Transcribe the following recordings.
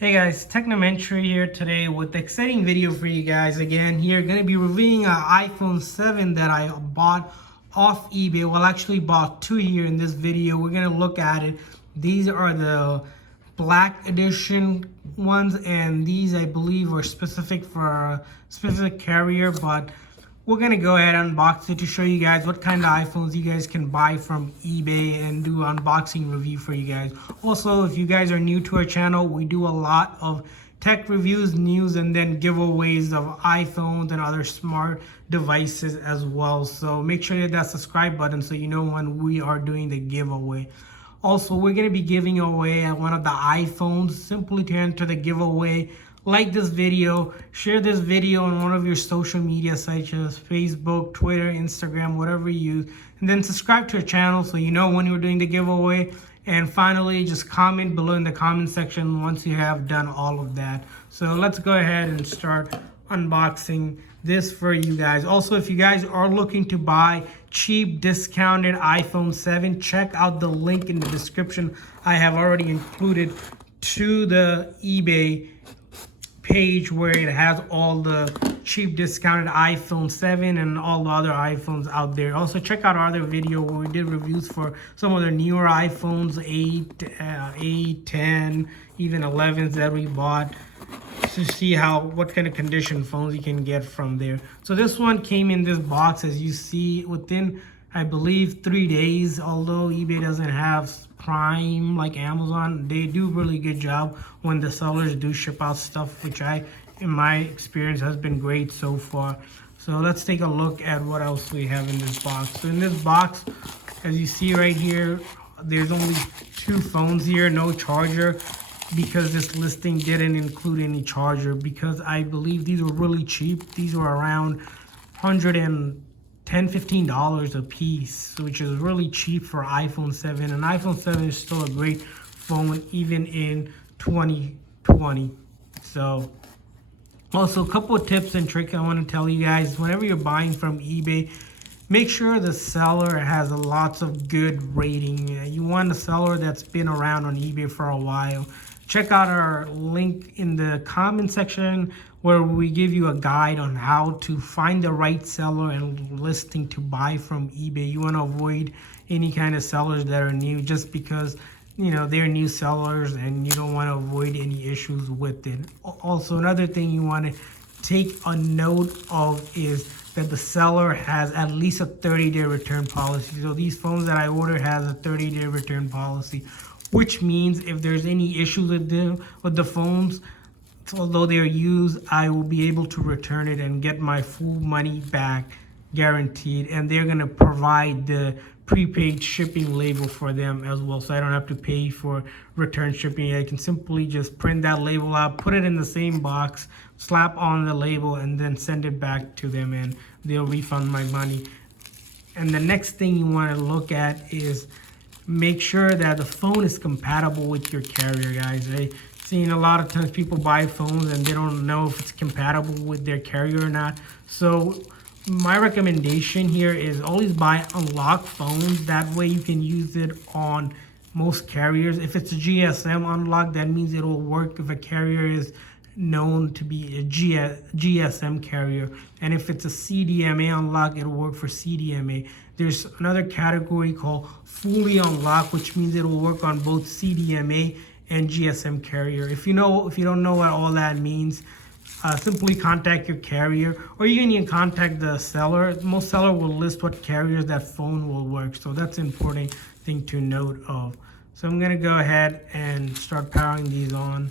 Hey guys, Technomentary here today with the exciting video for you guys. Again, here going to be reviewing an iPhone 7 that I bought off eBay. Well, actually bought two here in this video. We're going to look at it. These are the black edition ones, and these I believe were specific for a specific carrier, but we're going to go ahead and unbox it to show you guys what kind of iPhones you guys can buy from eBay and do unboxing review for you guys. Also, if you guys are new to our channel, we do a lot of tech reviews, news, and then giveaways of iPhones and other smart devices as well. So make sure you hit that subscribe button so you know when we are doing the giveaway. Also, we're going to be giving away one of the iPhones. Simply to enter the giveaway, like this video, share this video on one of your social media sites such as Facebook, Twitter, Instagram, whatever you use, and then subscribe to our channel so you know when we're doing the giveaway. And finally, just comment below in the comment section once you have done all of that. So let's go ahead and start unboxing this for you guys. Also, if you guys are looking to buy cheap discounted iPhone 7, check out the link in the description. I have already included to the eBay page where it has all the cheap discounted iPhone 7 and all the other iPhones out there. Also check out our other video where we did reviews for some of the newer iPhones, 8, 10, even 11s that we bought, to see what kind of condition phones you can get from there. So this one came in this box, as you see, within I believe 3 days. Although eBay doesn't have Prime like Amazon, they do a really good job when the sellers do ship out stuff, which in my experience has been great so far. So let's take a look at what else we have in this box. So in this box, as you see right here, there's only two phones here, no charger, because this listing didn't include any charger, because I believe these were really cheap. These were around $15 a piece, which is really cheap for iPhone 7. And iPhone 7 is still a great phone even in 2020. So also, a couple of tips and tricks I want to tell you guys. Whenever you're buying from eBay, make sure the seller has lots of good rating. You want a seller that's been around on eBay for a while. Check out our link in the comment section where we give you a guide on how to find the right seller and listing to buy from eBay. You want to avoid any kind of sellers that are new just because, you know, they're new sellers and you don't want to avoid any issues with it. Also, another thing you want to take a note of is that the seller has at least a 30-day return policy. So these phones that I ordered has a 30-day return policy, which means if there's any issues with the phones, although they're used, I will be able to return it and get my full money back guaranteed. And they're going to provide the prepaid shipping label for them as well, so I don't have to pay for return shipping. I can simply just print that label out, put it in the same box, slap on the label, and then send it back to them, and they'll refund my money. And the next thing you want to look at is make sure that the phone is compatible with your carrier, guys. I've seen a lot of times people buy phones and they don't know if it's compatible with their carrier or not. So my recommendation here is always buy unlocked phones. That way you can use it on most carriers. If it's a GSM unlock, that means it will work if a carrier is known to be a GSM carrier. And if it's a CDMA unlock, it'll work for CDMA. There's another category called fully unlocked, which means it will work on both CDMA and GSM carrier. If you don't know what all that means, simply contact your carrier, or you can even contact the seller. Most seller will list what carriers that phone will work, so that's an important thing to note of. So I'm gonna go ahead and start powering these on.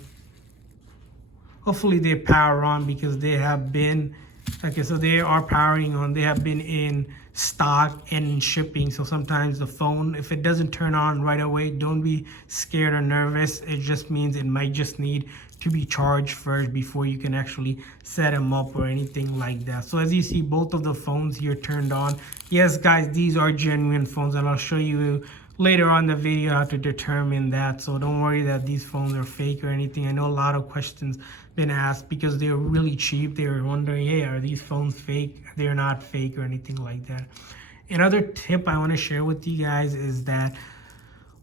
Hopefully they power on because they have been, okay, so they are powering on. They have been in stock and in shipping. So sometimes the phone, if it doesn't turn on right away, don't be scared or nervous. It just means it might just need to be charged first before you can actually set them up or anything like that. So as you see, both of the phones here turned on. Yes, guys, these are genuine phones, and I'll show you later on the video how to determine that. So don't worry that these phones are fake or anything. I know a lot of questions been asked because they're really cheap. They were wondering, hey, are these phones fake? They're not fake or anything like that. Another tip I want to share with you guys is that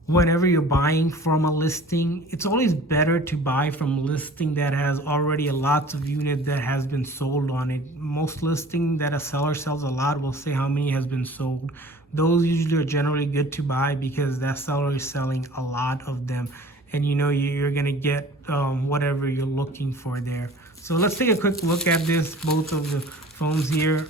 whenever you're buying from a listing, it's always better to buy from a listing that has already lots of units that has been sold on it. Most listing that a seller sells a lot will say how many has been sold. Those usually are generally good to buy because that seller is selling a lot of them, and you know you're gonna get whatever you're looking for there. So let's take a quick look at this, both of the phones here.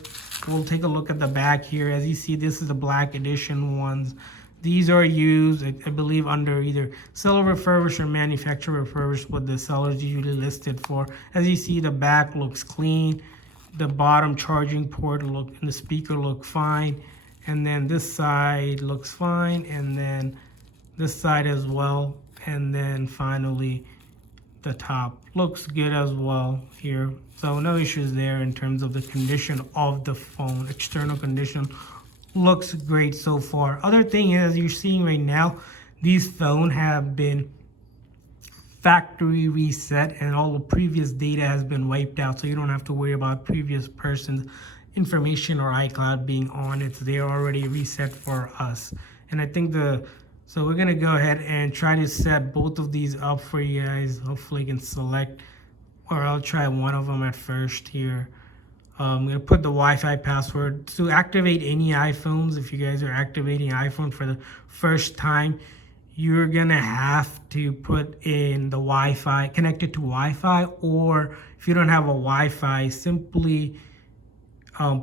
We'll take a look at the back here. As you see, this is the black edition ones. These are used, I believe, under either seller refurbished or manufacturer refurbished, what the sellers usually listed for. As you see, the back looks clean. The bottom charging port and the speaker look fine. And then this side looks fine. And then this side as well. And then finally, the top looks good as well here. So no issues there in terms of the condition of the phone. External condition looks great so far. Other thing is, you're seeing right now, these phones have been factory reset and all the previous data has been wiped out, so you don't have to worry about previous person's information or iCloud being on it. They're already reset for us. And I think so we're gonna go ahead and try to set both of these up for you guys. Hopefully you can select, or I'll try one of them at first here. I'm going to put the Wi-Fi password. To activate any iPhones, if you guys are activating iPhone for the first time, you're going to have to put in the Wi-Fi, connect it to Wi-Fi, or if you don't have a Wi-Fi, simply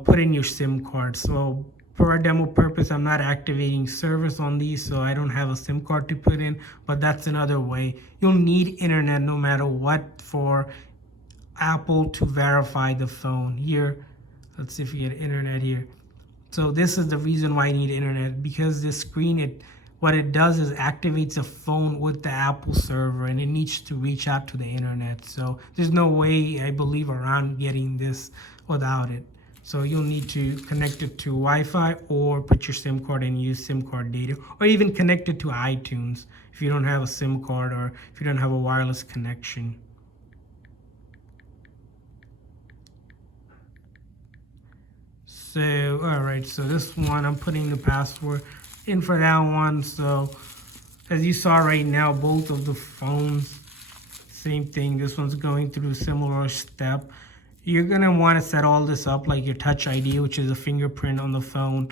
put in your SIM card. So for our demo purpose, I'm not activating service on these, so I don't have a SIM card to put in, but that's another way. You'll need internet no matter what for Apple to verify the phone. Here, let's see if we get internet here. So this is the reason why you need internet, because this screen, what it does is activates a phone with the Apple server, and it needs to reach out to the internet. So there's no way, I believe, around getting this without it. So you'll need to connect it to Wi-Fi or put your SIM card and use SIM card data, or even connect it to iTunes if you don't have a SIM card or if you don't have a wireless connection. So, all right, so this one, I'm putting the password in for that one. So as you saw right now, both of the phones, same thing. This one's going through a similar step. You're gonna wanna set all this up like your Touch ID, which is a fingerprint on the phone,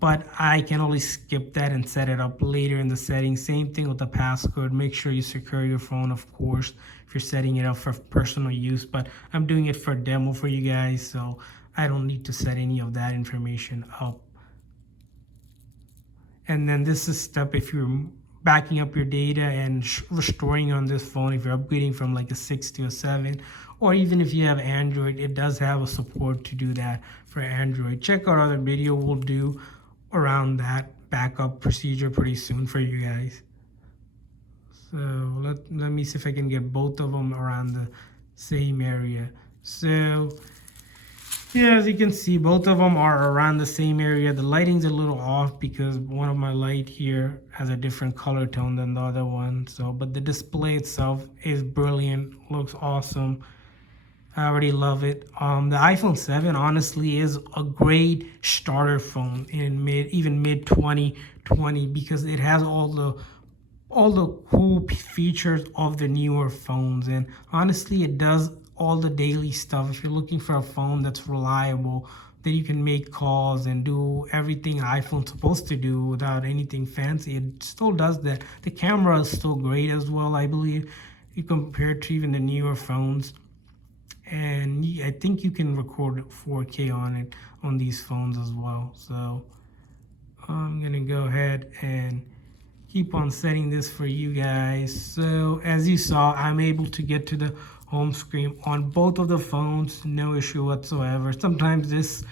but I can only skip that and set it up later in the settings. Same thing with the passcode. Make sure you secure your phone, of course, if you're setting it up for personal use, but I'm doing it for demo for you guys, so I don't need to set any of that information up. And then this is step if you're backing up your data and restoring on this phone, if you're upgrading from like a 6 to a 7, or even if you have Android, it does have a support to do that for Android. Check out other video we'll do around that backup procedure pretty soon for you guys. So let me see if I can get both of them around the same area. So yeah, as you can see, both of them are around the same area. The lighting's a little off because one of my light here has a different color tone than the other one. So, but the display itself is brilliant, looks awesome. I already love it. The iPhone 7 honestly is a great starter phone in mid 2020 because it has all the cool features of the newer phones, and honestly it does all the daily stuff. If you're looking for a phone that's reliable, that you can make calls and do everything an iPhone's supposed to do without anything fancy, it still does that. The camera is still great as well, I believe, compared to even the newer phones. And I think you can record 4K on it on these phones as well. So I'm gonna go ahead and keep on setting this for you guys. So as you saw, I'm able to get to the home screen on both of the phones, no issue whatsoever. Sometimes this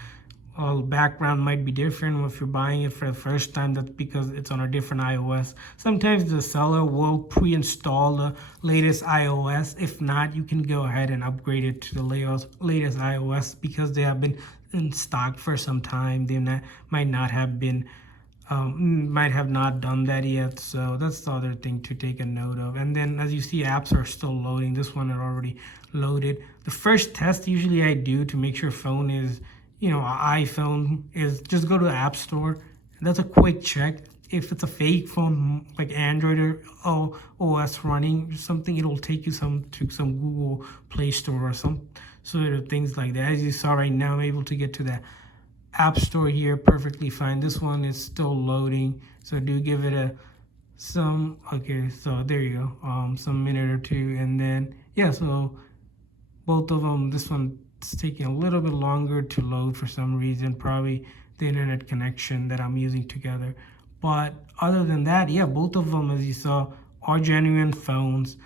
background might be different if you're buying it for the first time. That's because it's on a different iOS. Sometimes the seller will pre-install the latest iOS. If not, you can go ahead and upgrade it to the latest iOS because they have been in stock for some time. They might have not done that yet, so that's the other thing to take a note of. And then as you see, apps are still loading. This one are already loaded. The first test usually I do to make sure phone is, iPhone, is just go to the App Store. That's a quick check. if it's a fake phone like Android or OS running or something, it'll take you to some Google Play Store or some sort of things like that. As you saw right now, I'm able to get to the App Store here perfectly fine. This one is still loading, so do give it okay, so there you go, some minute or two, and then yeah, so both of them, this one's taking a little bit longer to load for some reason, probably the internet connection that I'm using together. But other than that, yeah, both of them, as you saw, are genuine phones.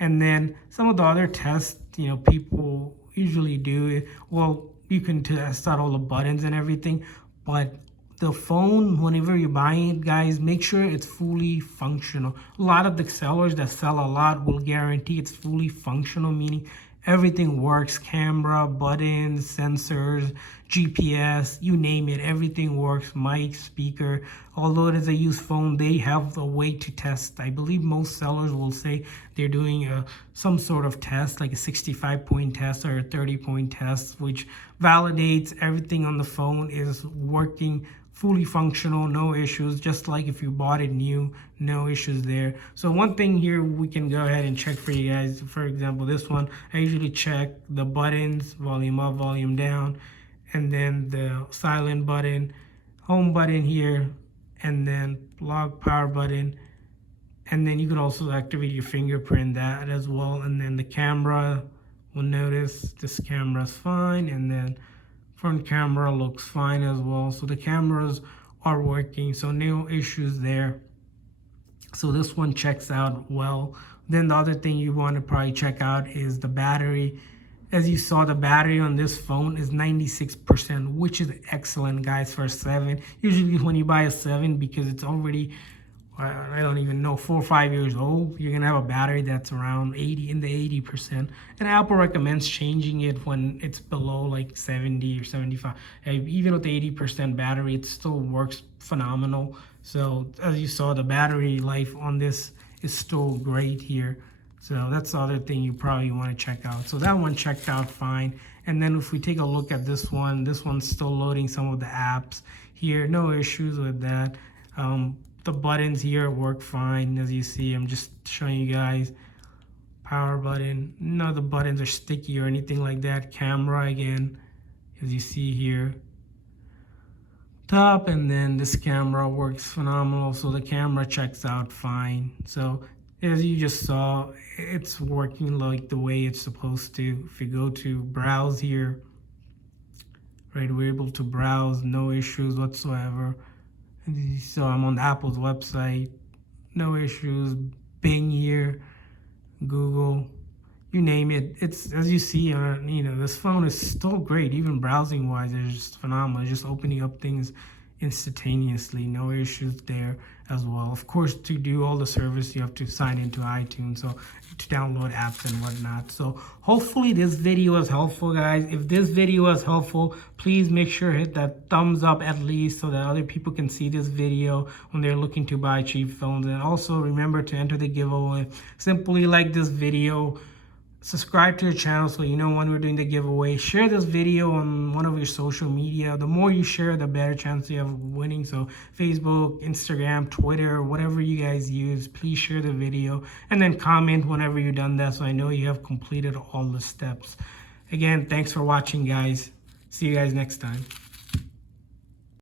And then some of the other tests, people usually do, well, you can test out all the buttons and everything, but the phone, whenever you're buying it, guys, make sure it's fully functional. A lot of the sellers that sell a lot will guarantee it's fully functional, meaning everything works: camera, buttons, sensors, GPS, you name it, everything works. Mic, speaker. Although it is a used phone, they have a way to test. I believe most sellers will say they're doing some sort of test, like a 65-point test or a 30-point test, which validates everything on the phone is working fully functional, no issues, just like if you bought it new, no issues there. So one thing here we can go ahead and check for you guys. For example, this one, I usually check the buttons: volume up, volume down, and then the silent button, home button here, and then lock power button. And then you can also activate your fingerprint, that as well. And then the camera, will notice this camera is fine, and then front camera looks fine as well. So the cameras are working, so no issues there. So this one checks out well. Then the other thing you want to probably check out is the battery. As you saw, the battery on this phone is 96%, which is excellent, guys, for a 7. Usually when you buy a 7, because it's already, I don't even know, 4 or 5 years old, you're gonna have a battery that's around 80, in the 80%. And Apple recommends changing it when it's below like 70 or 75. Even with the 80% battery, it still works phenomenal. So as you saw, the battery life on this is still great here. So that's the other thing you probably want to check out. So that one checked out fine. And then if we take a look at this one's still loading some of the apps here. No issues with that. The buttons here work fine. As you see, I'm just showing you guys. Power button, none of the buttons are sticky or anything like that. Camera again, as you see here. Top, and then this camera works phenomenal. So the camera checks out fine. So as you just saw, it's working like the way it's supposed to. If you go to browse here, right, we're able to browse, no issues whatsoever. So I'm on Apple's website, no issues. Bing here, Google, you name it. It's, as you see, this phone is still great. Even browsing wise, it's just phenomenal. It's just opening up things instantaneously, no issues there as well. Of course, to do all the service, you have to sign into iTunes, so to download apps and whatnot. So hopefully this video was helpful, guys. If this video was helpful, please make sure to hit that thumbs up at least, so that other people can see this video when they're looking to buy cheap phones. And also remember to enter the giveaway. Simply like this video, subscribe to the channel so you know when we're doing the giveaway. Share this video on one of your social media. The more you share, the better chance you have of winning. So Facebook, Instagram, Twitter, whatever you guys use, please share the video and then comment whenever you've done that, so I know you have completed all the steps. Again, thanks for watching, guys. See you guys next time.